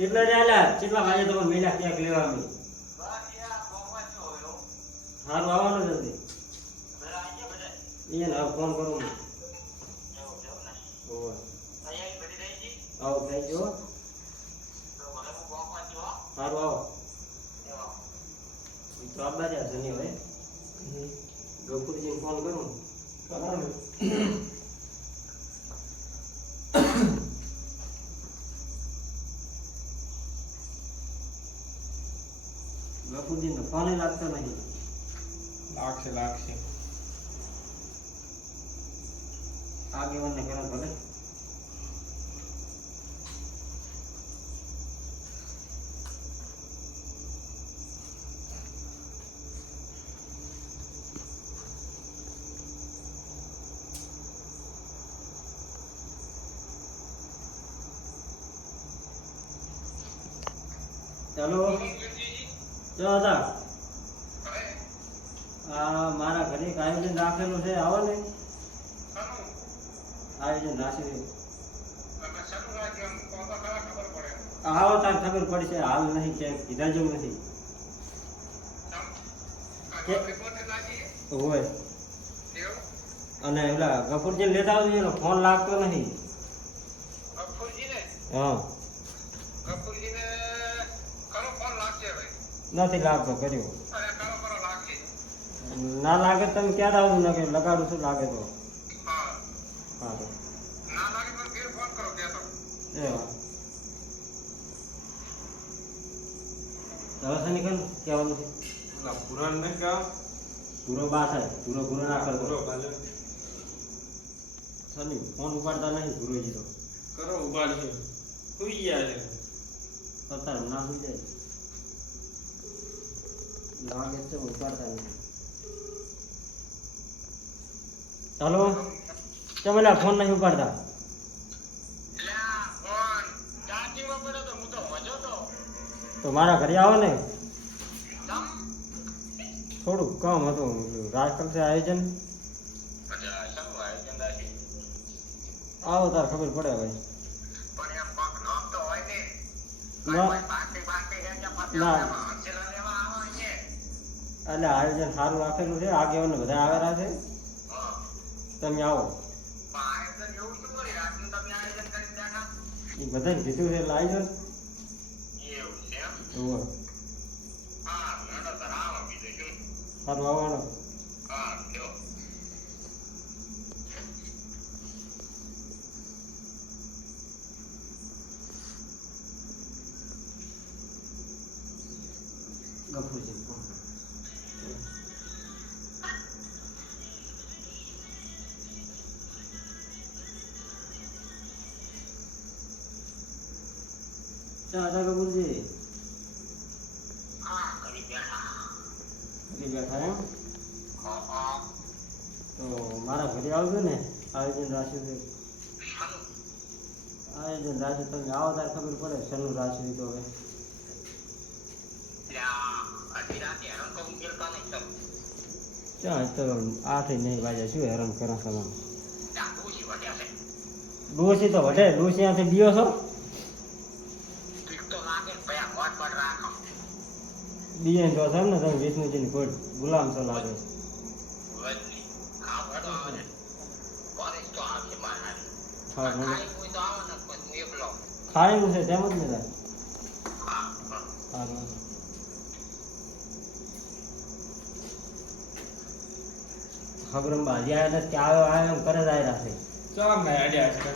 કેટલા ડાલા કેટલા વાગે તમે મેલા કેક લેવા આવી હારું આવવાનું જલ્દી એને હવે ફોન કરું હું ઓય આવો થઈ ગયો હારું આવો તો આ બાજુ જની હોય ગોપુરજીને ફોન કરું ગોપુરજીને ફોન લાગતો નહીં લાગશે આગેવાનને કરો ભલે ચાલો દાદા મારા ઘરે એક આયોજન રાખેલું છે આવો ને આયોજન રાખેલું આવો તાર ખબર પડશે હાલ નહીં કે કીધા જેવું નથી હોય અને પેલા ગફુરજી લેતા આવજો એનો ફોન લાગતો નથી હા નથી લાગતો કર્યો ના લાગે તમે ક્યારે આવું ના કે લગાડું છું લાગે તો હા તો દવાખાને કેમ કહેવાનું છે પુરાણ ને કા પૂરો બા થાય પૂરો ના કરતો સની ફોન ઉપાડતા નહીં ગુરુજી તો કરો ઉપાડ છે સુઈ ગયા છે અત્યારે ના સુઈ જાય લાગે છે ઉપાડતા નહીં ચાલો ચમેલા ફોન નહીં ઉપાડતા તો મારા ઘરે આવો ને થોડું કામ હતું રાજકક્ષે આયોજન આવો તાર ખબર પડે ભાઈ ના એટલે આયોજન સારું રાખેલું છે આગેવાન બધા આવેલા છે તમે આવો એ બધાને કીધું છે એટલે આવી જાઓ સારું આવવાનું ગફુરજી ચાલો ગફુરજી બેઠા એમ તો મારા ઘરે આવજો ને આયોજન રાખ્યું છે આયોજન રાખ્યું તમે આવો ત્યારે ખબર પડે શેનું રાખ્યું તો હવે ક્યાં તો 8 નહીં વાગ્યા શું હેરાન કરો તમે ડોસી તો વઢે ડોસી ત્યાંથી દિયો છો દિયે તો છે ને તમે વિષ્ણુજીની કોઈ ગુલામ છો લાગે ખાયેલું છે તેમ જ ને ખબર બાજી આવ્યા નથી આવ્યો કરે જ આવ્યા છે ચાલ મેં આઈડિયા છે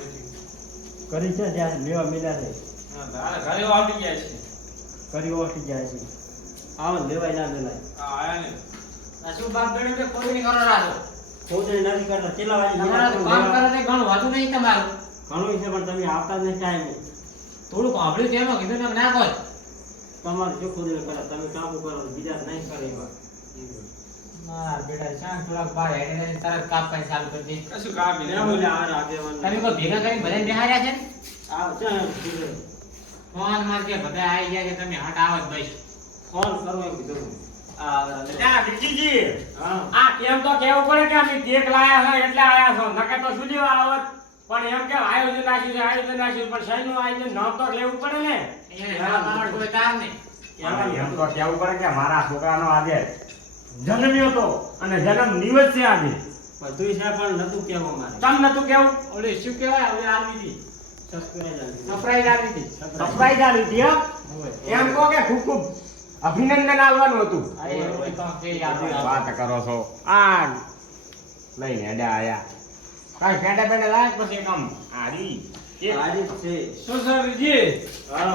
કરી છે ત્યાં લેવા મળ્યા છે ઘરે આવતી જાય છે કરી ઓઠી જાય છે આવો લેવાય ના લેવાય આયા ને શું બાપ બેડે કે કોઈ નહીં કરો રાજો ખોદણી નથી કરતા કેટલા વાગે તમારા તો કામ કરે તે ઘણું વાતું નહીં તમારું ઘણું છે પણ તમે આવતા જ નહીં ટાઈમે થોડું સાંભળ્યું તેનો કીધું ને ના કોઈ તમારે જો ખોદણી કરે તમે કામ કરો બીજા નહીં કરે એવા માર બેટા શાંત થોડાક બાર હેડે તરત કાપવાની ચાલુ કરી દે કશું કામ ને નહીં બોલે આ આગેવાન તમે કોઈ ભેગા કરીને બધાને બેહાર્યા છે ને આ ચાલ ફોન માર કે બધા આવી ગયા છે તમે હટ આવો જ બસ ફોન કરો એમ કીધું ત્યાં વિજીજી હા આ કેમ તો કેવું પડે કે અમે કેક લાયા છે એટલે આયા છો નકે તો શું લેવા આવત પણ એમ કે આયોજન નાખ્યું પણ શેનું આયોજન નામ તો લેવું પડે ને એને નામ કોઈ કામ નહીં. એમ તો કહેવું પડે કે મારા છોકરાનો આજે જન્મ્યો તો અને જન્મ દિવસ છે આજે. બધું છે પણ નતું કેવું મારે તમ નતું કેવું? ઓલી શું કહેવાય ઓલી આલવી હતી. સરપ્રાઈઝ સરપ્રાઈઝ આલી. આલવી હતી. સરપ્રાઈઝ આલી હતી, હો? એમ કહો કે ખૂબ ખૂબ અભિનંદન આલવાનું હતું. અરે ઓલી કામ છે યાદ વાત કરો છો આ લઈને અડ્યા આયા કાંઈ પેંડા પેંડા લાય પછી કામ આરી આલી જ છે. શું સરજી હા,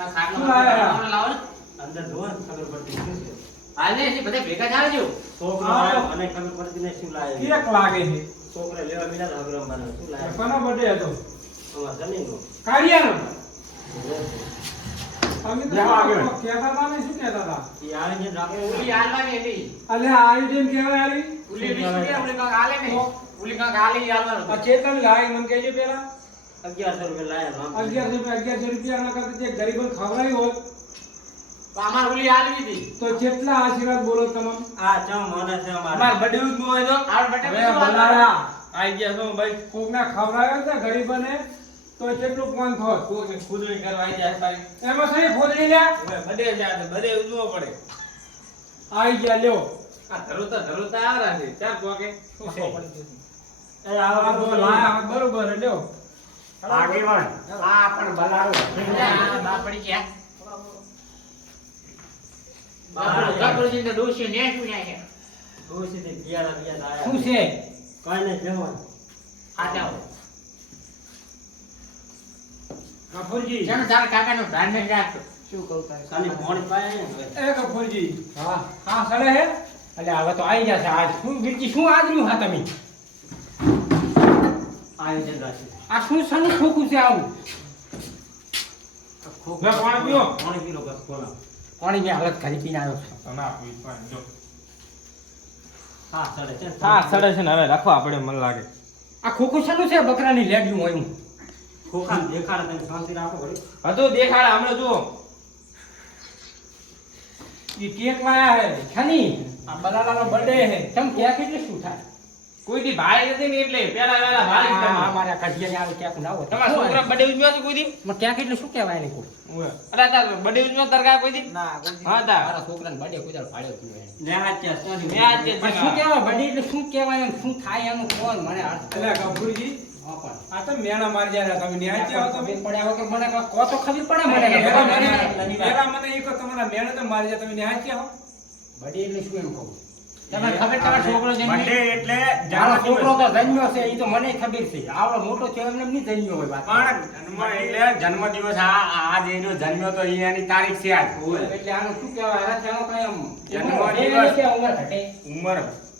આ ખાટલો શું લાયા? ખાટલો લાવો ને. અંદર જુઓ ને ખબર પડતી શું છે. હાલ ને એ બધા ભેગા થાવ જો. છોકરો હા. આવ્યો અને ખબર પડતી નહીં શું લાવે છે. કેક લાગે છે છોકરા લેવા મીના તો હગરમ બનાવે. શું લાવે? કોનો બર્થડે હતો અમારા જમીનનો. કાળિયાનો તમે તો લેવા આવ્યો. કહેતા હતા ને શું કહેતા હતા ઈ આવે છે ને રાખે. ઓલી હાલવાની હતી. અલે આયોજન કહેવાય આલી ઓલી એવી શું કે ઓલી કાંક હાલે ને. ઓલી કાંક હાલે ઈ હાલવાનું આ હતું. ચેતન લાય મને કહેજો પેલા 1100 રૂપિયા લાયા. 1100 રૂપિયા ના કરતા જે ગરીબોને ખવડાવી હોત તો અમારે ઓલી હાલવી હતી. તો કેટલા આશીર્વાદ બોલો તમે આ ચમ મને છે અમારે. અમાર બર્થડે ઉજ હોય તો આ બટે હવે બલારા આઈ ગયા છો ભાઈ કોકને ખવડાવ્યો છે ગરીબોને તો કેટલું કોણ થોત કોકની ખુદણી કરવા આવી જાય તારી એમાં સહી ખોદણી લ્યા હવે બધે જાય તો બધે ઉજવો પડે આઈ ગયા લ્યો આ ધરુતા આવરા છે ચાર પોકે શું છે એ આવો આ તો લાયા બરોબર હે, લ્યો આગેવાન આ પણ બલાડો આ બા પડી ગયા. બાપડો કપડો તો ડોશી ને શું જાય છે. ડોશીથી પિયારા પિયારા આયા. શું છે કાંઈ નહીં જવાનું. આ જાઓ. ગફુરજી જાણો તારા કાકાનું ધ્યાન નહીં રાખતો. ખાલી પાણી પાય ને હવે. એ ગફુરજી હા હા સડે હે એટલે હવે તો આઈ જશે આજ શું બીજી શું આદર્યું હા તમે આયોજન રાખ્યું. આ શું સનું ખોખું છે આવું ખૂબ લે, પાણી પીવો. પાણી પી લો બસ ખોલા. પાણી ની હાલત કરી પીને આવ્યો છું ના પી પણ જો હા સડે છે. હા સડે છે ને હવે રાખવા પડે મને લાગે આ ખોખું સનું છે બકરાની લેડ્યું હોય હું ખોખાને દેખાડે તમે શાંતિ રાખો ઘડી. હતું દેખાડ હમણાં જુઓ ઈ કેક લાયા હે ખની આ બલાલાનો બર્થડે હે તમ કેક એટલે શું થાય કોઈ દી ભાઈ નથી ને એટલે પેલા વેલા ભાઈ આ તમે અમારા કઢિયાને આવે કેક ના હોય તમારા છોકરા બડે ઉજવ્યો છે કોઈ દી મને કેક એટલે શું કહેવાય ને કોઈ અરે તાર બડે ઉજવ્યો તાર કાંઈ કોઈ દી ના કોઈ હા તાર મારા છોકરાને બર્થડે કોઈ દાડો પાડ્યો જ નહીં. ને આ ત્યાં સોની. મેં આજે પણ શું કહેવાય બર્થડે એટલે શું કહેવાય એમ શું થાય એનું કોણ મને અર્થ એટલે ગફુરજી હા પણ આ તો મેણા મારી જાય તમે ન્યાય કેવો તમે ખબર પડ્યા વગર મને કહો તો ખબર પડે મને પેલા બર્થડે મને એ કહો તમારા મેણે તો મારી જાય તમે ન્યાય કેવો એટલે શું એમ કહું તમને ખબર તમારો છોકરો બર્થડે જન્મે એટલે મારો છોકરો જન્મદિવસ. તો જન્મ્યો છે એ તો મને ખબર છે આવડો મોટો છે એમને નહીં જન્મ્યો હોય વાત પણ એટલે જન્મદિવસ આજ એનો જન્મ્યો તો ઈ એની તારીખ છે આજ એટલે આનું શું કહેવાય આનાથી આનો કઈ આમ જન્મદિવસ. કે ઉંમર ઘટે ઉંમર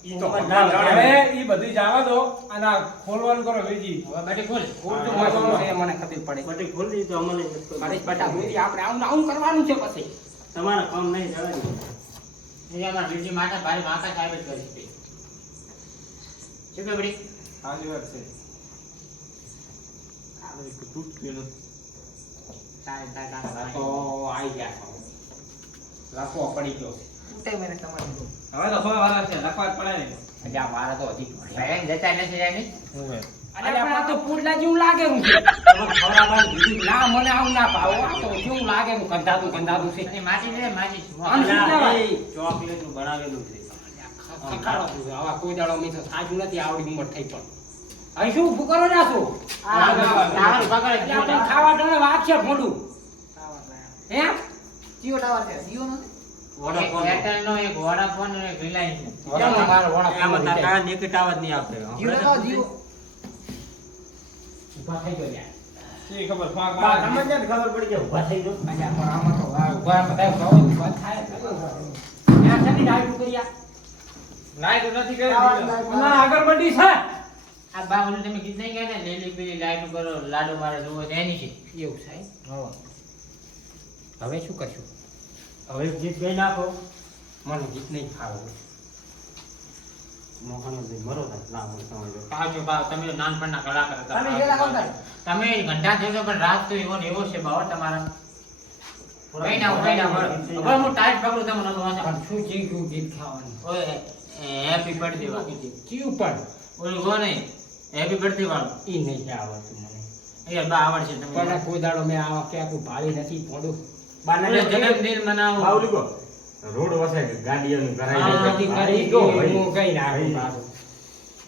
ઈ તો ઉંમર ભગવાન ના જાણે. હવે એ બધી જવા દો અને આ ખોલવાનું કરો વેજી હવે બેટી ખોલ. ખોટું બોલવાનું છે મને ખબર પડે બધી ખોલી તો અમને નથી ખબર. મારી બટા મોદી આપણે આવું ને આવું કરવાનું છે પછી તમારે કામ નહીં જવાનું. એ અમારા બીજી માતા ભાઈ માતા સાહેબ જ કરી છે. શું કે બેટી? હાજી વાત છે આ એક તૂટ ગયો સાહેબ કાકા તો ભાઈ. આઈ ગયા રાખવો પડી ગયો હવે તો ફોન વાળા છે લખવા જ પડે ને એટલે આ મારા તો હજી ભાઈ જતા નથી જાય નહીં. અરે પણ આ તો પૂડલા જેવું લાગે હું તમારે ખવડાવવાનું બીજું ના મને આવું ના ભાવ આ તો કેવું લાગે હું કંધાતું છે એ માટી છે માટી. આમ શું કહેવાય? એ ચોકલેટનું બનાવેલું છે. ખખાડો છું. આવા કોઈ દાડો મી તો સાચું નથી આવડી ઉંમર થઈ પણ અહીં શું ઊભું કરો ના છો ટાવર ઉભા કરે. એટલે આપણે ખાવા ટાણે વાત છે મોઢું હે વોડાફોન. એક એરટેલનો, એક વોડાફોન અને એક રિલાયન્સનો. કેમ મારો વડા એમાં તાર કાંઈ એક ટાવર નહીં આપે. ઊભા થઈ ગયો યાર શી ખબર ફોન બા, મારે તમને ક્યાંથી ખબર પડી કે ઊભા થઈ ગયો? અલ્યા પણ આમાં તો ઊભા બધા કહો ઊભા થાય ત્યાં શેની ડાયટ કર્યા નાઈ તો નથી કરી ના અગરબત્તી છે આ બા ઓલું તમે ગીત નહીં ગાતા ને? લીલી પીળી લાઈટ કરો લાડુ મારે જોવો તો એની છે. એવું છે હવે શું કરશું હવે ગીત ગાઈ નાખો. મને ગીત નહીં ફાવે મોહનભાઈ મરો થાય. ના, હું સમજો. પાછો બા તમે તો નાનપણના કલાકાર હતા. તમે ગેલા કોણ થાય? તમે ઘંટા થયો છો પણ રાત તો એવો ને એવો છે બાવા તમારા. કઈ ના હવે હું ટાઈટ પકડું તમને પણ શું ચીકું ગીત ખાવાનું ઓય હેપી બર્થડે વાગી ચીયું પણ ઓલું ગો નહીં હેપી બર્થડે વાળું ઈ નહીં આવડતું મને અહીંયા બા આવડશે તમે પણ કોઈ દાડો મેં આવા ક્યાંક ભાળી નથી પોડું ઓલો જન્મદિન મનાવો બાવલી કો રોડ વસે ગાડીઓનું હા, કરાવી નથી દે. કરી તો તો ભાઈ. હું કઈ નાખું પાછું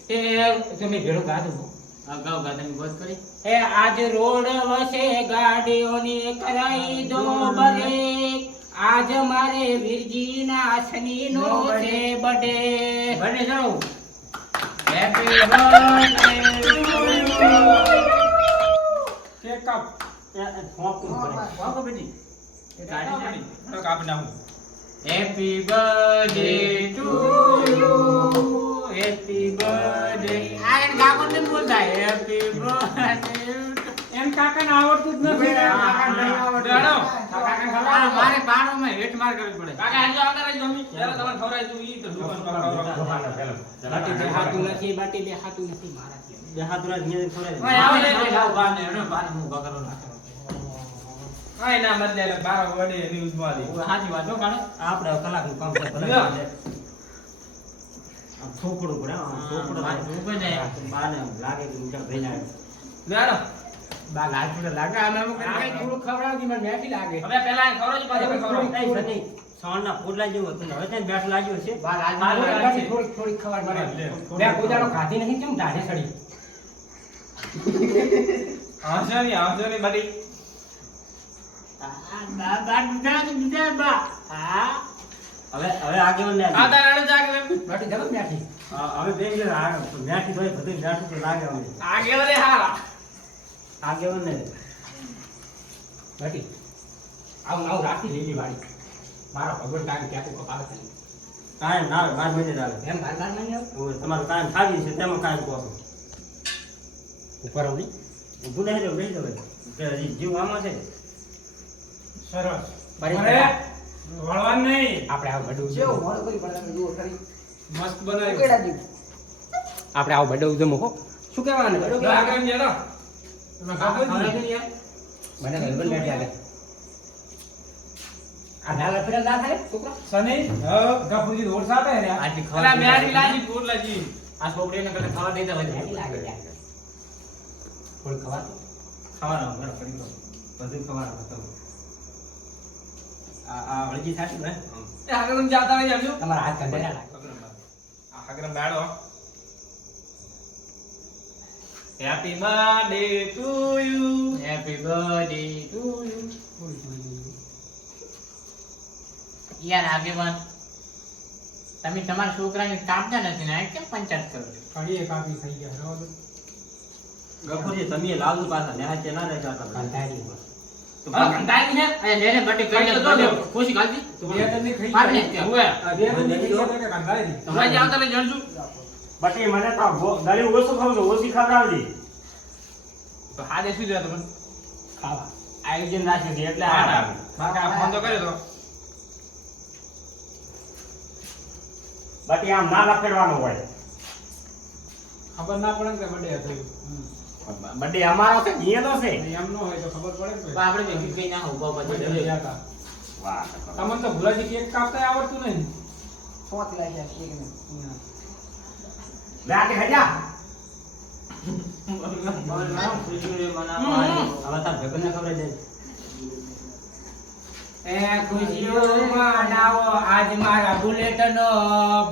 એ તમે ભેળું ગાધું આ ગાવ ગા તમે ગોત કરી એ આજ રોડ વસે ગાડીઓની કરાઈ દો બ્રેક આજ મારે વીરજીના શનિનો છે બર્થડે બર્થડે જાઓ હેપી બર્થડે કેક કાપ વાકો બેટી ગાડી ચડી થોડોક કાપ નાખું. Happy birthday to you happy birthday આ એન ગાકો ને બોલતા હેપી બર્થડે એમ કાકાને આવડતું જ નથી. જાણો. મારે બાણોમાં હેઠ માર કરવી પડે કાકા આજે આવતા રહેજો મમ્મી ત્યારે તમને ખવડાવી દઉં ઈ તો દુકાન પર ખવડાવું. દુકાને પેલો. બાટી દેખાતું નથી બાટી દેખાતું નથી મારાથી દેહાતુરા જ ન્યા થોડા ઓય આવો ને લાવ બાને એનો બાને હું બકરો નાખો કાંઈ ના મત લે એટલે બાર વડે ન્યૂઝમાં દે. સાચી વાત હો બાણો આપણે કલાકનું કામ છે ભલે લ્યો. આમ છોકડું પડે આમ છોકડું બાર ઉપર ને બાને લાગે કે ઊંચા ભઈ જાય લેવાનો. બા લાગતું લાગે આમાં અમુક કઈ થોડું ખવડાવતી મને મેઠી લાગે હવે પહેલા એને ખવડાવજો પાછા પછી ખવડાવો. નહીં સની સોણના પોટલા જેવું હતું ને હવે ત્યાં બેઠ લાગ્યું છે બા લાગે થોડી થોડી ખબર મને મેં કોઈ દાડો ખાધી નથી કેમ ધારે સડી આવશે નહીં બધી. હવે આગેવાન ને આ તારે આડું જાગે એમ. બાટી જબર મેઠી હવે બે જણ મેઠી તો બધું બેઠું તો લાગે અમને આ કેવલે હારા. આગેવાન ને બાટી આવું આવું રાખી લેલી વાળી મારો ભગવાન કાંઈ ક્યાંક કપાવે છે કાયમ ના આવે 12 મિનિટ આવે એમ બાર બાર નહીં આવે હવે તમારું કાયમ ખાવી છે તેમાં કાયમ કહો ઉપર આવું નહીં ઊભું નહીં રહ્યો બેસી જાવ કે હજી જીવ આમાં છે સરસ. બરી અરે, વળવાનું નહીં. આપણે આવું બડું મસ્ત બનાવ્યું. આપણે આવું બડું જમો હો શું કહેવાનું બડું તો આગળ જરા. તમે ખાધું જ નહીં. મને ભાઈબંધ બેઠી આગળ આ નાલા ફેરા ના થાય છોકરા સની ગફુરજી રોડ સાથે હે યાર. આજી અલા ખબર મેરી લાજી પોટલાજી. આ છોકરીને કને ખાવા દેતા હોય મેઠી લાગે યાર થોડી ખવા તો ખાવાનું બરાબર કરી દો બધું ખાવાનું હતું આ હળજી થાશે ને એ આગળ જાતા નહીં આવજો. તમારા હાથ કંડે ના લાગે આ આગળ બેડો. Happy birthday to you. Happy birthday to you યાર આગેવાન તમે તમારા છોકરાને કાપતા નથી ને આ કેમ પંચાયત કરો છો કડીએ કાપી થઈ ગયા રહો દો. ગફુરજી તમે લાલુ પાછા ન્યાચે ના રહેતા તમે કંટાળી હોય હા કંટાળી છે. અરે લેને બટે કરીને તો દો. ખુશી ગાલતી તો બે જણની ખાઈ પાડ ને ગયા. હુએ આ બે જણની ખાઈ ગયા તો કે કંટાળી નહીં. તમે જ આવતા રહી જણજુ. બાકી મને તો ગળી ઓછું ખાવું છે ઓછી ખવડાવજી તો હાજે શું જોયા તમે? ખાવા આયોજન રાખ્યું છે એટલે હા, આ હા. બાકી આ ફોન તો કર્યો તો. બાકી આમ ના લખેડવાનું હોય ખબર ના પડે ને કે બર્થડે હતો એવું. બડે અમારો છે નિયતો છે એમ ન હોય તો ખબર પડે ને તો આપણે ભેગી કઈ ના ઉભા કોઈ પછી જગ્યાએ ગયા હતા. વાહ તમને તો ભુલાજી કેક કાપતા આવડતું નહીં. લે આ કે હજા ખુશી મનાવો હવે તાર ભગવાનને ખબર છે એ ખુશીઓ મનાવો આજ મારા બુલેટ નો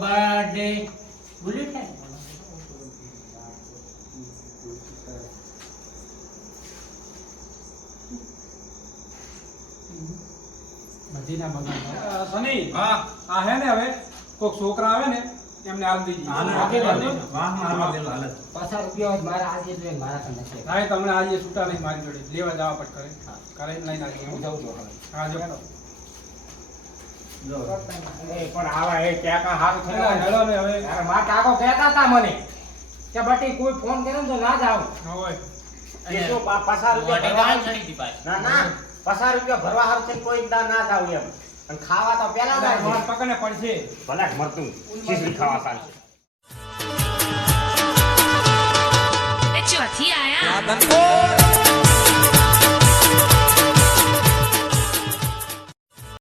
બર્થડે બુલેટ હે બધી ના બગાડ. સની હા. આ હે ને હવે કોક છોકરા આવે ને એમને આલ દીધી. પાછા રૂપિયા મારા આજે જોઈએ મારા કને છે હા તમને આજે છૂટા નહીં મારી જોડે લેવા જવા પડ કરે કરે જ લઈને આવી હું જાઉં છું હવે. હા જો એ પણ આવા એ ક્યાંક હારું હેલો થયું હેલો ને હવે અરે મારા કાકો કહેતા હતા મને કે બટી કોઈ ફોન કરે ને તો ના જાવ હોય એ તો પાછા રૂપિયા મોટી ભરવા ગાળ ચડી હતી પાછી ના ના પાછા રૂપિયા ભરવા હારું થઈને કોઈ ના જાવ એમ અને ખાવા તો પેલા જાય પકડને પડશે ભલે મરતું ખીચડી ખાવા સારું